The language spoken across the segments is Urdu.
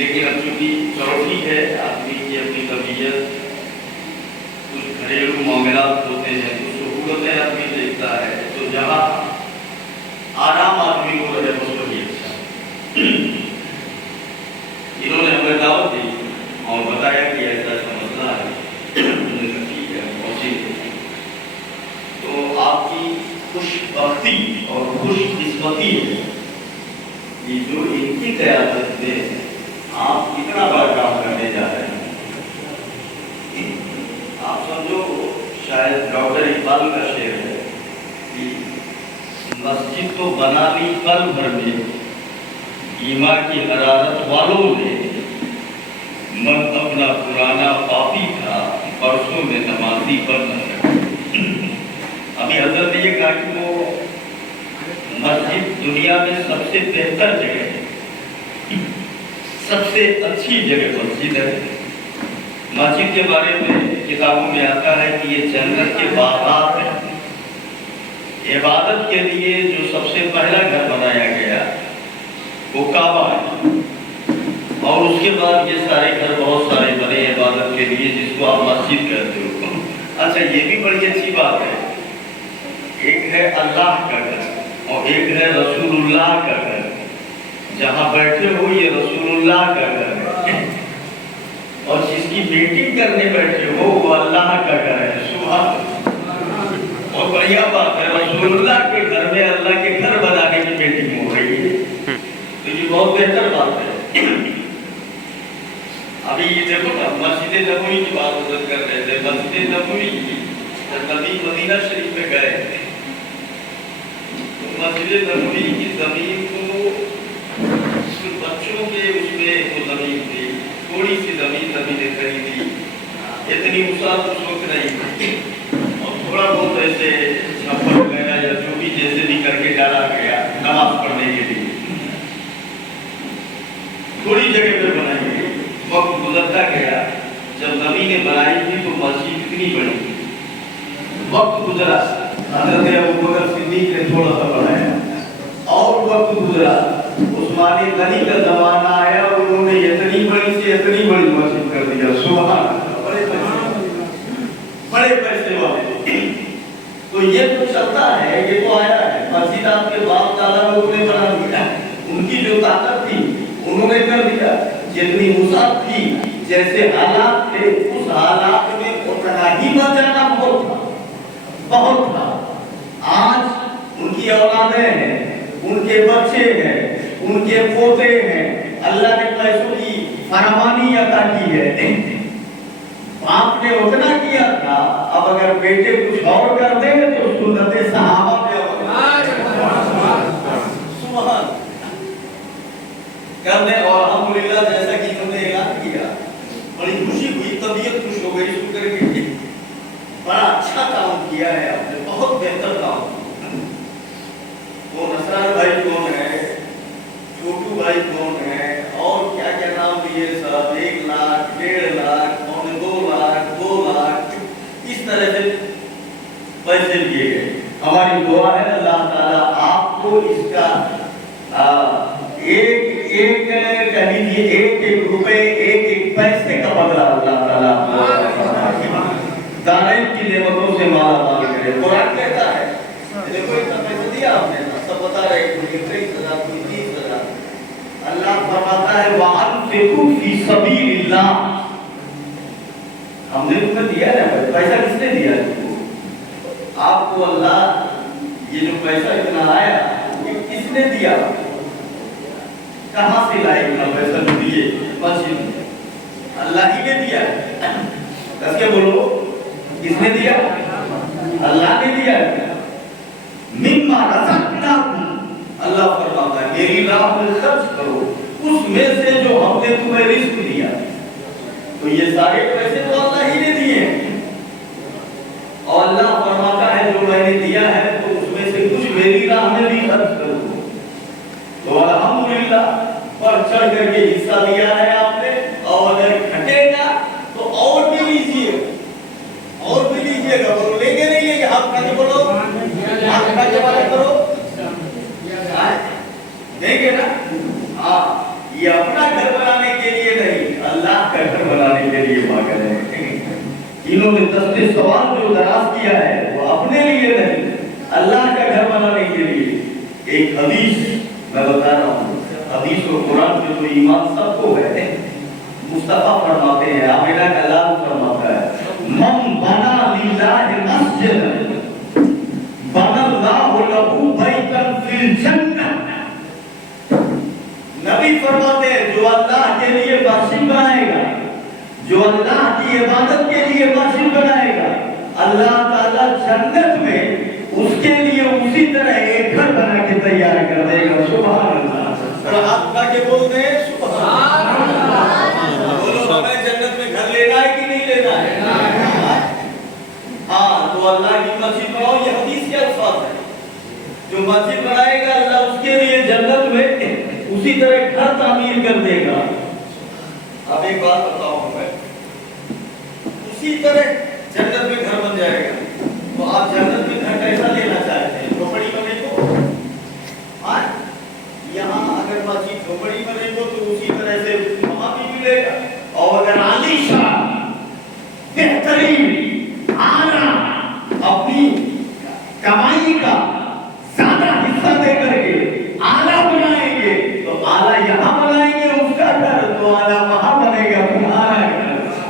لیکن اب چونکہ چوتھی ہے آدمی کی اپنی طبیعت، کچھ گھریلو معاملات ہوتے ہیں تو سہولتیں آدمی دیکھتا ہے، تو جہاں آرام آدمی کو رہے بس وہی اچھا۔ انہوں نے ہمیں دعوت دی اور بتایا کہ ایسا ایسا مسئلہ ہے، انہوں نے کہا ٹھیک ہے پہنچیں گے۔ تو آپ کی خوش بختی اور خوش قسمتی ہے کہ جو ان کی قیادت میں آپ اتنا بڑا کام کرنے جا رہے ہیں۔ آپ سمجھو شاید ڈاکٹر اقبال کا شعر ہے کہ مسجد تو بنا لی پل بھر میں، ایما کی حرارت والوں نے، من اپنا پرانا پاپی تھا، برسوں میں نمازی بن نہ سکا۔ ابھی حضرت نے یہ کہا کہ وہ مسجد دنیا میں سب سے بہتر جگہ ہے، سب سے اچھی جگہ مسجد ہے۔ مسجد کے بارے میں کتابوں میں آتا ہے کہ یہ جنت کے باغات ہیں۔ عبادت کے لیے جو سب سے پہلا گھر بنایا گیا وہ کعبہ ہے، اور اس کے بعد یہ سارے گھر بہت سارے بنے عبادت کے لیے، جس کو آپ مسجد کہتے ہو۔ اچھا یہ بھی بڑی اچھی بات ہے، ایک ہے اللہ کا گھر اور ایک ہے رسول اللہ کا گھر۔ جہاں بیٹھے ہو یہ رسول اللہ کا گھر ہے، اور جس کی میٹنگ کرنے بیٹھے ہو وہ اللہ کا گھر ہے۔ سبحان اللہ، اور بڑھیا بات ہے، رسول اللہ کے گھر میں اللہ کے گھر بنانے کی میٹنگ ہو رہی ہے، تو یہ بہت بہتر بات ہے۔ ابھی یہ دیکھو نا، مسجد نبوی کی بات کر رہے تھے، مسجد نبوی جب نبی مدینہ شریف میں گئے تو مسجد نبوی کی زمین کو بچوں کے اس میں وہ زمین تھی، تھوڑی سی زمین نبی نے خریدی، اتنی وسعت اس وقت نہیں تھی، اور تھوڑا بہت ایسے چھپر گیا یا جو بھی جیسے بھی کر کے ڈالا گیا نماز پڑھنے کے لیے، تھوڑی جگہ پہ بنائی گئی۔ وقت گزرتا گیا، جب نبی نے بنائی تھی تو مسجد اتنی بڑی تھی، وقت گزرا، حضرت ابوبکر صدیق نے تھوڑا سا بڑھایا، اور وقت گزرا، عثمان غنی کا زمانہ آیا، انہوں نے اتنی بڑی سے اتنی بڑی مسجد کر دیا۔ سبحان اللہ، بڑے پیسے والے۔ تو یہ تو چلتا ہے، یہ تو آیا ہے، مسجد آپ کے باپ دادا لوگ نے بنا دیا، ان کی جو طاقت تھی انہوں نے کر دیا، جتنی وسعت تھی، جیسے حالات تھے اس حالات میں اتنا ہی بن جانا بہت تھا، بہت تھا۔ آج ان کی اولادیں ہیں، ان کے بچے ہیں، ان کے پوتے ہیں، اللہ نے پیسوں کی فراوانی عطا کی ہے۔ باپ نے اتنا کیا تھا، اب اگر بیٹے کچھ اور کر دیں تو سنت صحابہ پہ کر دیں، اور الحمدللہ جیسا کہ انہوں نے اعلان کیا، بڑی خوشی ہوئی، طبیعت خوش ہو گئی سن کر کے، بڑا اچھا کام کیا ہے آپ نے، بہت بہتر کام۔ وہ نصران بھائی کون ہے، چھوٹو بھائی کون ہے، اور کیا کیا نام لیے سب، 1 لاکھ 1.5 لاکھ 2 لاکھ 2 لاکھ، اس طرح سے پیسے دیے گئے۔ ہماری دعا ہے اللہ تعالیٰ آپ کو اس کا ایک روپے 1 پیسے کا بدلہ اللہ تعالیٰ دارین کی نعمتوں سے مالا مال کرے۔ قرآن کہتا ہے، دیکھو اتنا پیسہ دیا آپ نے، سب بتا رہے ہیں، 23,000 30,000، اللہ فرماتا ہے وَأَنفِقُوا فِي سَبِيلِ اللَّهِ۔ ہم نے تمہیں دیا نا پیسہ، کس نے دیا آپ کو؟ اللہ یہ جو پیسہ اتنا آیا یہ کس نے دیا؟ کہاں سے لائے اتنا پیسہ جو دیے؟ مسجد میں اللہ ہی نے دیا۔ کس کے بولو، کس نے دیا؟ اللہ نے دیا۔ مما رزقناکم، اللہ فرماتا ہے میری راہ میں خرچ کرو اس میں سے جو ہم نے تمہیں رزق دیا۔ تو یہ سارے پیسے تو اللہ ہی نے دیے ہیں، اور اللہ فرماتا ہے جو میں نے دیا ہے تو اس میں سے کچھ میری راہ میں بھی خرچ کرو۔ تو الحمدللہ بڑھ چڑھ کر کے حصہ دیا ہے آپ نے، اور اگر گھٹے گا تو اور بھی لیجیے، اور بھی لیجیے گا، بولو لیں گے نہیں لیں گے، آپ کہتے بولو آپ کا جواب کرو، دیں گے نا؟ ہاں یہ اپنا گھر بنانے کے لیے نہیں، اللہ کا گھر بنانے کے لیے پاگل ہے۔ انہوں نے دستے سوال جو دراز کیا ہے وہ اپنے لیے نہیں، اللہ کا گھر بنانے کے لیے۔ ایک حدیث میں بتا رہا ہوں، حدیث اور قرآن پہ تو ایمان سب کو ہے۔ مصطفیٰ فرماتے ہیں، آمینہ کا لال فرماتا ہے، من بنا للہ مسجد بنا اللہ لہو بیتا فی الجنہ۔ نبی فرماتے ہیں جو اللہ کے لیے مسجد بنائے گا، جو اللہ کی عبادت کے لیے مسجد بنائے گا، اللہ تعالیٰ جنت میں اس کے لیے اسی طرح ایک گھر بنا کے تیار کر دے گا۔ سبحان اللہ۔ اور آپ اٹھا کے بولتے ہیں سبحان اللہ۔ بولو ہمیں جنت میں گھر لینا ہے کہ نہیں لینا ہے؟ ہاں، تو اللہ کی مسجد بناؤ، یہ حدیث کے الفاظ ہے۔ جو مسجد بنائے گا اللہ اس کے لیے جنت میں اسی طرح گھر تعمیر کر دے گا۔ اب ایک بات بتاؤں میں، اسی طرح جنت میں گھر بن جائے گا، تو آپ جنت میں گھر کیسا لینا چاہتے ہیں؟ جھوپڑی بنے کو؟ یہاں اگر مسجد جھوپڑی بنے کو تو اسی طرح سے وہاں بھی ملے گا، اور اگر عالی شان بہترین اعلیٰ اپنی کمائی کا زیادہ حصہ دے کر کے اعلیٰ بنائیں گے تو اعلیٰ یہاں بنائیں گے اس کا گھر، تو اعلیٰ وہاں بنے گا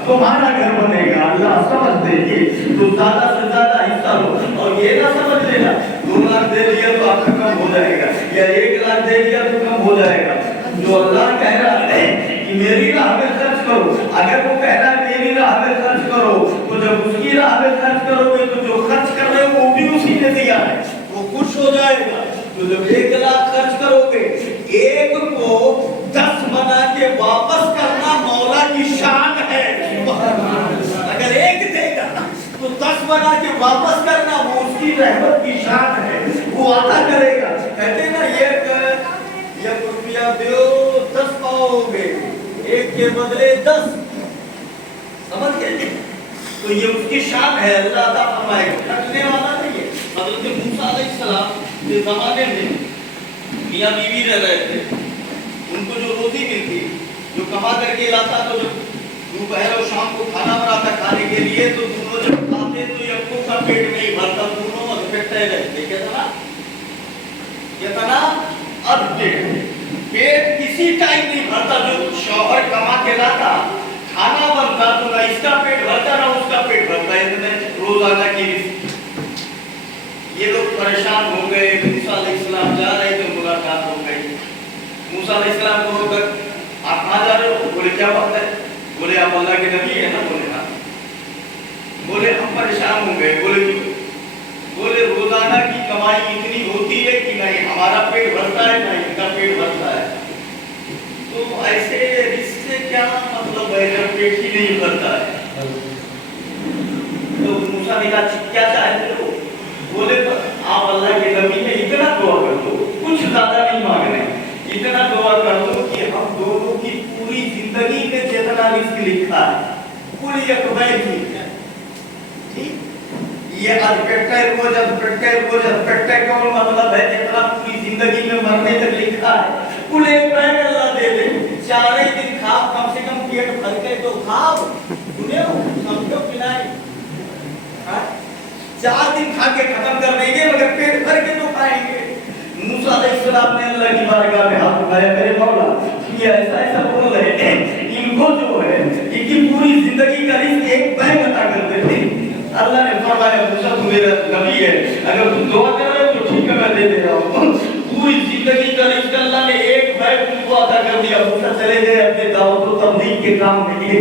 تمہارا گھر بنے گا۔ اللہ سمجھ دے گی تو زیادہ سے زیادہ حصہ لو، اور یہ نہ سمجھ لینا 2 لاکھ دے دیا تو آپ کا کم ہو جائے گا، یا 1 لاکھ دے دیا تو کم ہو جائے گا۔ جو اللہ کہہ رہا ہے کہ میری راہ میں خرچ کرو، اگر وہ کہہ رہا ہے میری راہ میں خرچ کرو، تو جب اس کی راہ میں خرچ کرو گے تو جو خرچ کر رہے ہو وہ بھی اسی نے دیا ہے، وہ خوش ہو جائے گا۔ تو جب 1 لاکھ خرچ کرو گے، 1 کو 10 بنا کے واپس کرنا مولا کی شان ہے۔ اگر 1 دے گا تو 10 بنا کے واپس کرنا وہ اس کی رحمت کی شان ہے، وہ عطا کرے گا۔ کہتے ہیں نا 1 روپیہ دیو 10 پاؤ گے، 1 کے بدلے 10، سمجھ گئے؟ تو یہ اس کی شان ہے، اللہ عطا فرمائے گا، رکھنے والا نہیں ہے۔ حضرت موسیٰ علیہ السلام کے زمانے میں میاں بیوی رہ رہے تھے، ان کو جو روزی ملتی، جو کما کر کے لاتا، تو جب دوپہر اور شام کو کھانا بناتا کھانے کے لیے، تو دونوں جب کھاتے تو یکو کا پیٹ نہیں بھرتا، دونوں ادھکٹے رہتے۔ کتنا پیٹ کسی ٹائم نہیں بھرتا، جو شوہر کما کے لاتا کھانا بنتا تو نہ اس کا پیٹ بھرتا نہ اس کا پیٹ بھرتا، روزانہ کی رزق۔ یہ لوگ پریشان ہو گئے، موسیٰ علیہ السلام جا رہے تھے، ملاقات ہو گئی۔ موسیٰ علیہ السلام کو روک کر آپ کہاں جا رہے ہو؟ بولے کیا بات ہے؟ بولے آپ اللہ کے نبی ہیں نا؟ بولے ہاں۔ بولے ہم پریشان ہو گئے۔ بولے کیوں؟ بولے روزانہ کی کمائی اتنی ہوتی ہے کہ نہیں ہمارا پیٹ بھرتا ہے نہ ان کا پیٹ بھرتا ہے، تو ایسے رزق سے کیا مطلب ہے جب پیٹ ہی نہیں بھرتا ہے؟ تو موسیٰ نے کہا کیا چاہتے ہو؟ بولے آپ اللہ کے نبی ہیں، اتنا دعا کر دو، کچھ زیادہ نہیں مانگنے، اتنا دعا کر دو کہ ہم دونوں کی پوری زندگی میں جتنا رزق لکھا ہے پوری اکبر کی، یہ ادپٹے روز کا مطلب ہے جتنا پوری زندگی میں مرنے تک لکھا ہے کل ایک بیگ اللہ دے دے، 4 دن کھاؤ، کم سے کم پیٹ بھر کے تو کھاؤ، سنو سمجھو کہ نہیں؟ 4 دن کھا کے ختم کر دیں گے مگر پیٹ بھر کے تو کھائیں گے۔ موسیٰ علیہ السلام نے اللہ کی بارگاہ میں ہاتھ اٹھایا، میرے مولا یہ ایسا بول رہے ہیں، ان کو جو ہے ان کی پوری زندگی کا رزق ایک بیگ عطا کر دیتے۔ اللہ نے فرمایا موسیٰ تو میرا نبی ہے، اگر تم دعا کر رہے ہو تو ٹھیک ہے میں دے دے رہا ہوں۔ پوری زندگی کا رزق اللہ نے ایک بیگ تم کو عطا کر دیا۔ موسیٰ چلے گئے اپنے دعوت و تبلیغ کے کام میں،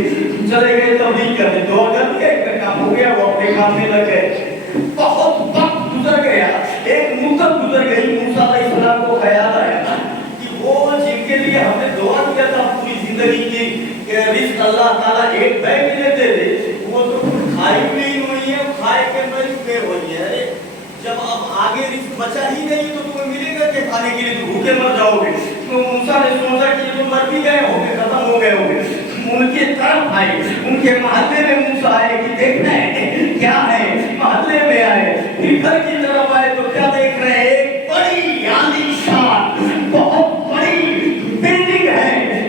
چلے گئے تبلیغ کرنے، دعا کر دیا، ایک کا کام ہو گیا، وہ اپنے کام میں لگ گئے۔ بہت وقت گزر گیا، ایک مدت گزر گئی، موسیٰ علیہ السلام کو خیال آیا کہ وہ جن کے لیے ہم نے دعا کیا تھا پوری زندگی کی رزق اللہ تعالیٰ ایک بیگ میں دے دے، وہ تو کھائی بھی ہوئی ہے، کھائے کے مری ہوئے ہوئی ہے۔ ارے جب اب آگے رزق بچا ہی نہیں تو تمہیں ملے گا کہ کھانے کے لیے تو بھوکے مر جاؤ گے۔ تو موسیٰ نے سوچا کہ یہ تو مر بھی گئے ہوں گے، ختم ہو گئے ہوں گے۔ ان کے طرف آئے، ان کے محلے میں موسیٰ آئے کہ دیکھنا ہے کیا ہے، محلے میں آئے، پھر گھر کی طرف آئے تو کیا دیکھ رہے ہیں؟ ایک بڑی عالی شان بہت بڑی بلڈنگ ہے،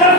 10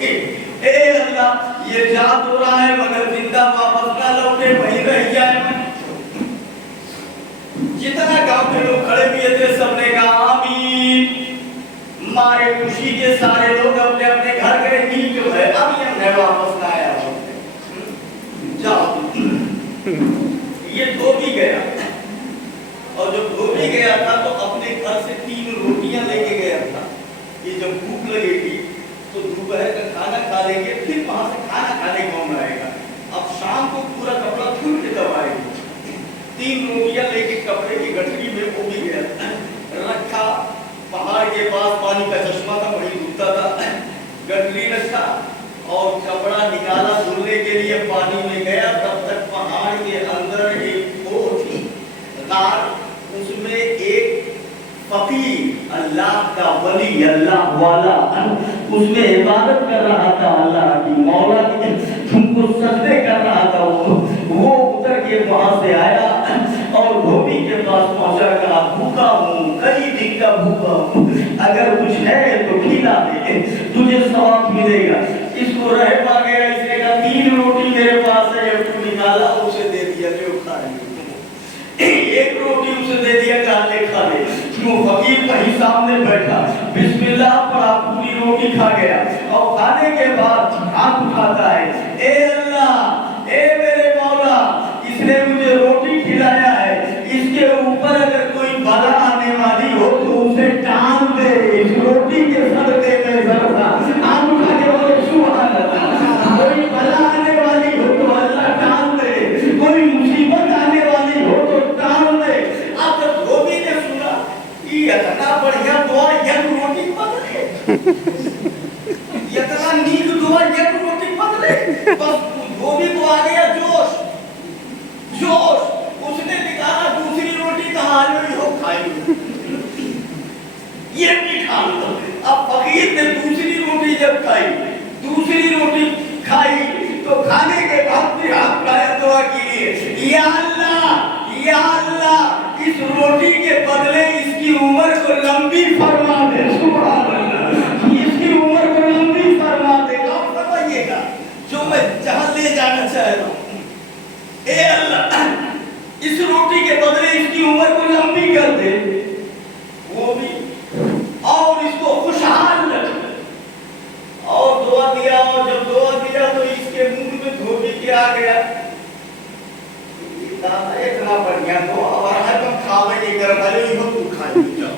اے اللہ یہ جا تو رہا ہے مگر زندہ واپس نہ لوٹے وہیں رہ جائے. جتنا گاؤں کے لوگ کھڑے ہوئے تھے سب نے کہا آمین. مارے خوشی کے سارے لوگ اپنے اپنے گھر گئے. ٹھیک ہے اب یہ میں واپس نہ آیا ہوں. جاؤ یہ دھوبی گیا اور جب دھوبی گیا تھا تو اپنے گھر سے 3 روٹیاں لے کے گیا تھا کہ جب بھوک لگے گی تو دوپہر کا کھانا کھا لیں گے پھر وہاں سے کھانا کھانے کون رہے گا. اب شام کو پورا کپڑا دھل کے دب آئے گی. 3 روٹیاں لے کے کپڑے کی گٹھری میں وہ بھی گیا رکھا. پہاڑ کے پاس پانی کا چشمہ تھا بڑی ڈوبتا تھا. گٹھری رکھا اور کپڑا نکالا دھلنے کے لیے پانی میں گیا. تب تک پہاڑ کے اندر ایک کھو تھی غار. اس میں ایک فقیر اللہ کا ولی اللہ والا اس میں عبادت کر رہا تھا اللہ کی مولا کی تم کو سجدے کر رہا تھا. وہ اتر کے وہاں سے آیا اور دھوبی کے پاس پہنچا. کہا بھوکا ہوں کئی دن کا بھوکا ہوں اگر کچھ ہے تو کھلا دے تجھے ثواب ملے گا. اس کو رہ پا گیا. اس نے کہا 3 روٹی میرے پاس ہے تو نکالا اسے دے دیا جو کھا لے. 1 روٹی اسے دے دیا کہا لے کھا لے. وہ فقیر وہیں سامنے بیٹھا بسم اللہ پڑھا پوری روٹی کھا گیا اور کھانے کے بعد ہاتھ اٹھاتا ہے اے اللہ اے میرے مولا اس نے مجھے روٹی کھلایا ہے. اس کے اوپر اگر کوئی بلا آنے والی ہو تو اسے ٹان دے. اس روٹی کے صدقے میں ذرا ہاتھ اٹھا کے بولے سبحان اللہ. کوئی بلا آنے والی ہو تو اللہ ٹان دے. کوئی مصیبت آنے والی ہو تو ٹان دے. اب جب دھوبی نے سنا یہ اتنا بڑھیا دعا یک روٹی بدلے اتنا نیک دعا یک روٹی بدلے بس دھوبی کو آ گیا جوش. اس نے نکالا دوسری روٹی کہا لو ہو کھائی یہ بھی کھا لو. اب فقیر نے دوسری روٹی جب کھائی تو کھانے کے بعد پھر ہاتھ اٹھایا دعا کی یا اللہ اس روٹی کے بدلے اس کی عمر کو لمبی فرما دے. سبحان اللہ. اس کی عمر کو لمبی فرما دے. آپ فرمائیے گا جو میں جہاں لے جانا چاہ رہا ہوں اے اللہ اس روٹی کے بدلے اس کی عمر کو لمبی کر دے وہ بھی اور اس کو خوشحال رکھ. اور دعا دیا اور جب دعا دیا تو اس کے منہ میں دھوبی کے آ گیا اتنا بڑھیا دعا اور ہم کھاوے نہیں کر پائے یہ تو کھائی جاؤ.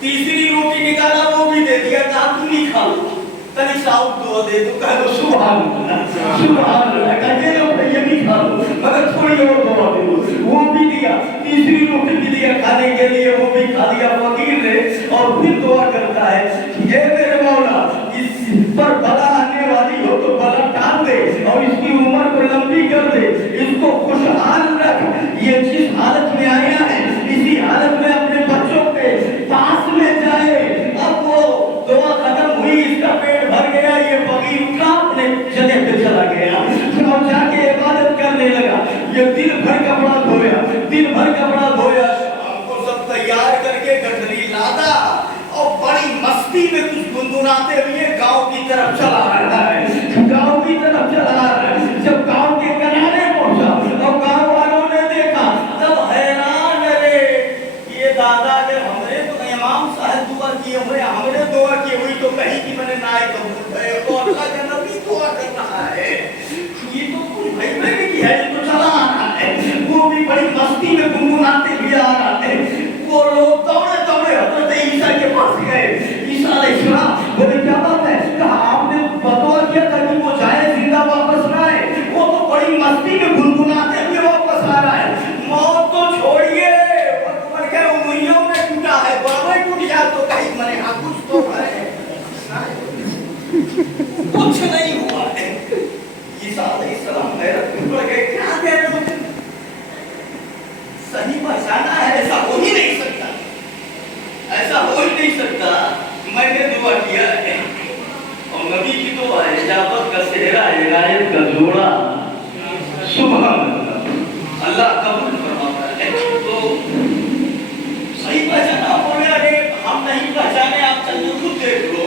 تیسری روٹی نکالا وہ بھی دے دیا کہا تم نہیں کھا لو تنی ساؤ دعا دے تو کہہ لو سبحان اللہ کہتے لو یہ بھی کھا لو مگر تھوڑی اور دعا دے دو. وہ بھی دیا. تیسری روٹی بھی دیا کھانے کے لیے وہ بھی کھا لیا فقیر نے. اور پھر دعا کرتا ہے اے میرے مولا اس پر بلا آنے والی ہو تو بلا ٹال دے اور اس کی عمر کو لمبی کر دے. اس کو خوشحال رکھ. یہ جس حالت میں آیا ہے اسی حالت میں اپنے بچوں کے پاس میں جائے. اب وہ دعا ختم ہوئی اس کا پیٹ بھر گیا. یہ فقیر اٹھا اپنے جگہ پہ چلا گیا اور جا کے عبادت کرنے لگا. یہ دن بھر کپڑا دھویا شام کو سب تیار کر کے گٹھری لادا اور بڑی مستی میں کچھ گنگناتے ہوئے گاؤں کی طرف چلا رہا ہے. جب گاؤں کے کنارے پہنچا اور گاؤں والوں نے دیکھا تب حیران رہے یہ دادا اگر ہمارے تو امام صاحب دعا کیے ہوئے ہم نے دعا کی ہوئی تو کہیں کہ میں نے نائے قبول ہے تو اللہ کا نبی دعا کر رہا ہے. یہ تو کوئی بھائی نہیں ہے یہ تو چلا آ رہا ہے. وہ بھی بڑی مستی میں گنگناتے ہوئے آ رہا ہے. وہ لوگ دوڑے حضرت عیسیٰ کے پاس گئے. عیسیٰ علیہ السلام بولے کیا بات ہے؟ کہا آپ نے دعا کیا تھا کہ وہ جائے زندہ واپس نہ آئے. وہ تو بڑی مستی میں گنگناتے ہوئے واپس آ رہا ہے. موت تو چھوڑیے مر کے انگلیوں میں ٹوٹا ہے بابا ٹوٹ گیا تو کہیں میں ہاں کچھ تو ہے کچھ نہیں ہوا ہے. عیسیٰ علیہ السلام حیرت میں پڑ گئے کیا کہہ رہے ہو صحیح پہچانا ہے ایسا ہو ہی نہیں سکتا میں نے دعا کیا ہے اور نبی کی دعا ہے اجابت کا صحرا عنایت کا جوڑا سبحان اللہ اللہ قبول فرماتا ہے. تو صحیح پہچانا ہو گیا. ہم نہیں پہچانے آپ چلیے خود دیکھ لو.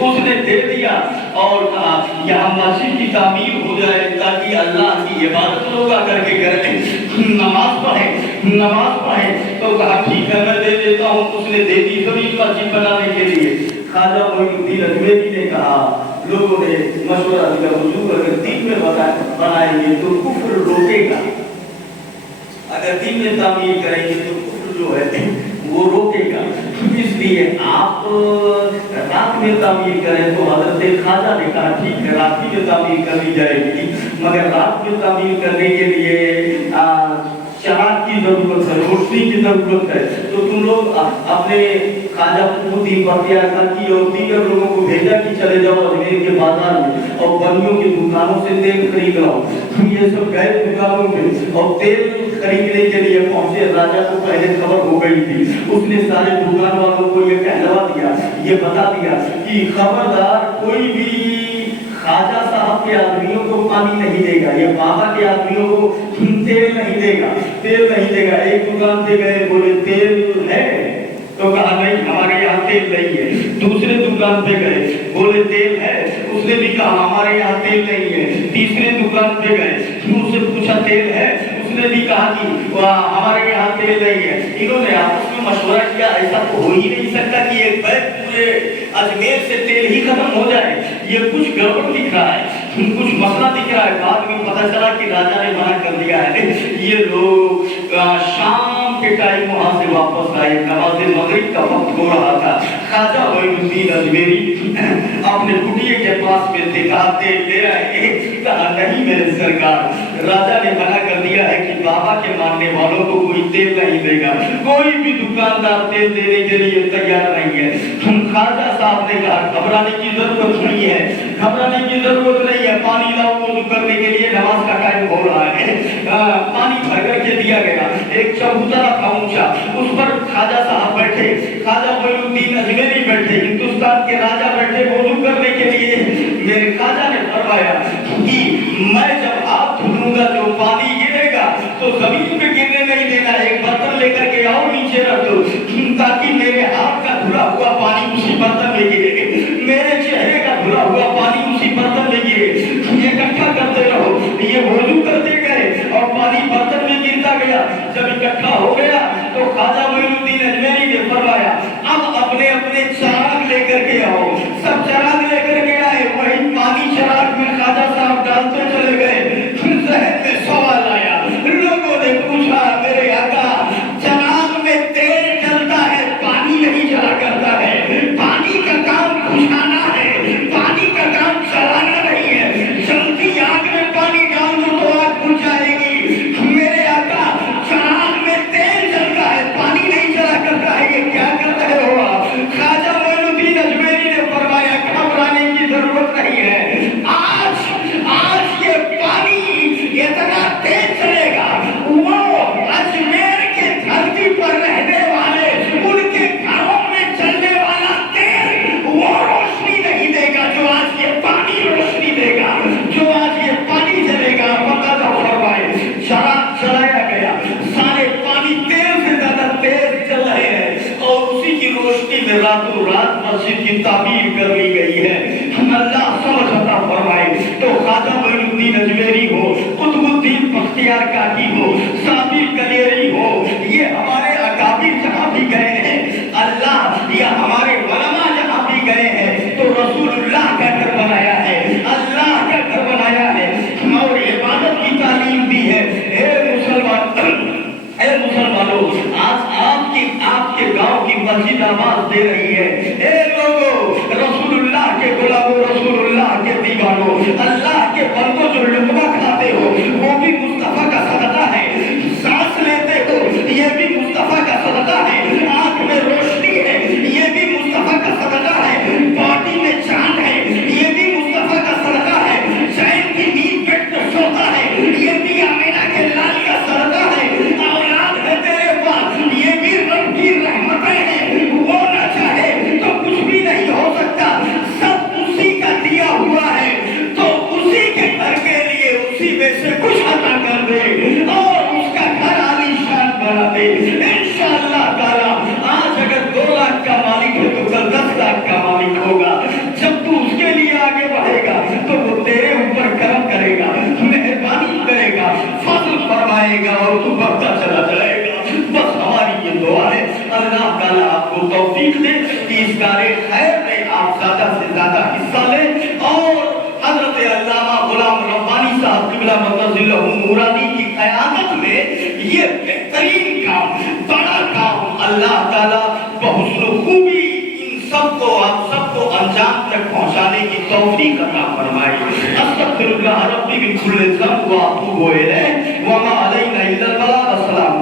اس نے دے دیا اور کہا یہاں مسجد کی تعمیر ہو جائے تاکہ اللہ کی عبادت لوگ آ کر کے کریں، نماز پڑھیں۔ تو کہا ٹھیک ہے میں دے دیتا ہوں، اس نے دے دی زمین مسجد بنانے کے لیے۔ خواجہ معین الدین اجمیری نے کہا، لوگوں نے مشورہ دیا حضور اگر دین میں بنائیں گے تو کفر روکے گا، اگر دین میں تعمیر کریں گے تو کفر جو ہے وہ روکے گا، اس لیے آپ رات میں تعمیر کریں۔ تو حضرت خواجہ نے کہا ٹھیک ہے رات میں تعمیر کر لی جائے گی، مگر رات میں تعمیر کرنے کے لیے چراغ کی ضرورت ہے، روشنی کی ضرورت ہے، تو تم لوگ اپنے خواجہ قطبالدین بختیار خلقی اور دیگر لوگوں کو بھیجا کہ چلے جاؤ اجمیر کے بازار میں اور بنیوں کی دکانوں سے تیل خرید لاؤ۔ یہ سب گئے دکانوں میں اور تیل خریدنے کے لیے پہنچے۔ راجہ کو پہلے خبر ہو گئی تھی، اس نے سارے دکان والوں کو یہ کہلوا دیا، یہ بتا دیا کہ خبردار کوئی بھی خواجہ صاحب کے آدمیوں کو پانی نہیں دے گا، یہ بابا کے آدمیوں کو تیل نہیں دے گا۔ ایک دکان پہ گئے، بولے تیل ہے؟ تو کہا نہیں ہمارے یہاں تیل نہیں ہے۔ دوسرے دکان پہ گئے، بولے تیل ہے؟ اس نے بھی کہا ہمارے یہاں تیل نہیں ہے۔ تیسرے دکان پہ گئے، اس سے پوچھا تیل ہے؟ اس نے بھی کہا کہ ہمارے یہاں تیل نہیں ہے۔ انہوں نے آپس میں مشورہ کیا ایسا تو ہو ہی نہیں سکتا کہ ایک بیگ پورے اجمیر سے تیل ہی ختم ہو جائے، یہ کچھ گڑبڑ دکھ رہا ہے، کچھ مسئلہ دکھ رہا ہے۔ بعد میں پتہ چلا کہ راجہ نے منع کر دیا ہے۔ یہ لوگ شام کے ٹائم وہاں سے واپس آئے، نماز مغرب کا وقت ہو رہا تھا۔ خواجہ معین الدین اجمیری اپنے کٹیے کے پاس میں تھے، کہا تیل دے رہا ہے؟ کہا نہیں میرے سرکار، راجہ نے منع کر دیا ہے کہ بابا کے ماننے والوں کو کوئی تیل نہیں دے گا، کوئی بھی دکاندار تیل دینے کے لیے تیار نہیں ہے۔ خواجہ صاحب نے کہا گھبرانے کی ضرورت نہیں ہے، پانی لاؤ وضو کرنے کے لیے نماز کا ٹائم ہو رہا ہے۔ پانی بھر کر کے دیا گیا، ایک چبوترا تھا اونچا، اس پر خواجہ صاحب بیٹھے، خواجہ معین الدین اجمیری بیٹھے، ہندوستان کے راجہ بیٹھے وضو کرنے کے لیے۔ میرے خواجہ نے فرمایا کہ میں جب ہاتھ دھلوں گا جو پانی گرے گا تو زمین پہ گرنے نہیں دینا، ایک برتن لے کر کے آؤ نیچے رکھ دو تاکہ میرے ہاتھ کا دھلا ہوا پانی اسی برتن میں گرے، میرے چہرے کا دھلا ہوا پانی اسی برتن میں گرے۔ یہ اکٹھا کرتے رہو، یہ وضو کرتے گئے اور پانی برتن میں گرتا گیا۔ جب اکٹھا ہو گیا تو خواجہ معین الدین اجمیری نے فرمایا اب اپنے اپنے چراغ لے کر کے آؤ۔ سب چراغ لے کر کے آئے، وہی پانی چراغ میں خواجہ صاحب ڈالتے چلے گئے۔ ذہن میں سوال آیا، لوگوں نے پوچھا میرے آقا چراغ میں تیل جلتا ہے پانی نہیں جلا کرتا ہے، پانی کا کام بجھانا ہے، پانی کا کام چلانا نہیں ہے، جلدی آگ میں پانی ڈال دو تو آگ بجھ جائے گی۔ میرے آقا چراغ میں تیل جلتا ہے پانی نہیں جلا کرتا ہے، یہ کیا کر رہے ہو آپ؟ خواجہ معین الدین اجمیری نے فرمایا گھبرانے کی ضرورت نہیں ہے، آج یہ پانی اتنا تیز چلے گا، وہ اجمیر کے دھرتی پر رہنے والے ان کے گھروں میں چلنے والا تیل وہ روشنی نہیں دے گا جو آج یہ پانی روشنی دے گا، جو آج یہ پانی چلے گا۔ فقط فرمائے چراغ چلایا گیا، سارے پانی تیز سے زیادہ تیز چل رہے ہیں اور اسی کی روشنی میں راتوں رات مسجد کی تعمیر کر لی گئی ہے۔ اللہ سمجھ عطا فرمائے۔ تو خواجہ معین الدین اجمیری ہو، قطب الدین بختیار کاکی ہو، صابر کلیری ہو، یہ ہمارے اکابر جہاں بھی گئے ہیں، اللہ یا ہمارے علماء جہاں بھی گئے ہیں تو رسول اللہ کا گھر بنایا ہے، اللہ کا گھر بنایا ہے اور عبادت کی تعلیم دی ہے۔ اے مسلمانوں، آج آپ کے گاؤں کی مسجد آواز دے رہی ہے، اے لوگوں رسول اللہ کے غلاموں، رسول اللہ کے دیوانوں، اللہ کے بندوں جو لقمہ کھاتے ہو وہ بھی مصطفیٰ کا صدقہ ہے، سانس لیتے ہو یہ بھی مصطفیٰ کا صدقہ ہے، آنکھ میں روشنی ہے یہ بھی مصطفیٰ کا صدقہ ہے، باڈی میں جان ہے یہ بھی مصطفیٰ کا صدقہ ہے، چین کی نیند بیٹھ کر سوتا ہے یہ بھی آمینہ کے لال کا صدقہ ہے، اولاد ہے تیرے پاس یہ بھی رب کی رحمتیں ہیں، وہ نہ چاہے تو کچھ بھی نہیں ہو سکتا، سب اسی کا دیا ہوا ہے، تو اسی کے گھر کے لیے اسی میں سے کچھ عطا کر دے اور اس کا گھر عالی شان بنا دے۔ انشاءاللہ تعالی آج اگر 2 لاکھ کا مالک ہے تو کل 10 لاکھ کا مالک قبلہ متزلہ نورانی کی قیادت میں یہ بہترین کام، بڑا کام اللہ تعالیٰ بحسن خوبی ان سب کو، آپ سب کو انجام تک پہنچانے کی توفیق عطا فرمائے۔ استغفر اللہ ربی من کل ذنب واتوب الیہ وما علینا الا البلاغ۔ السلام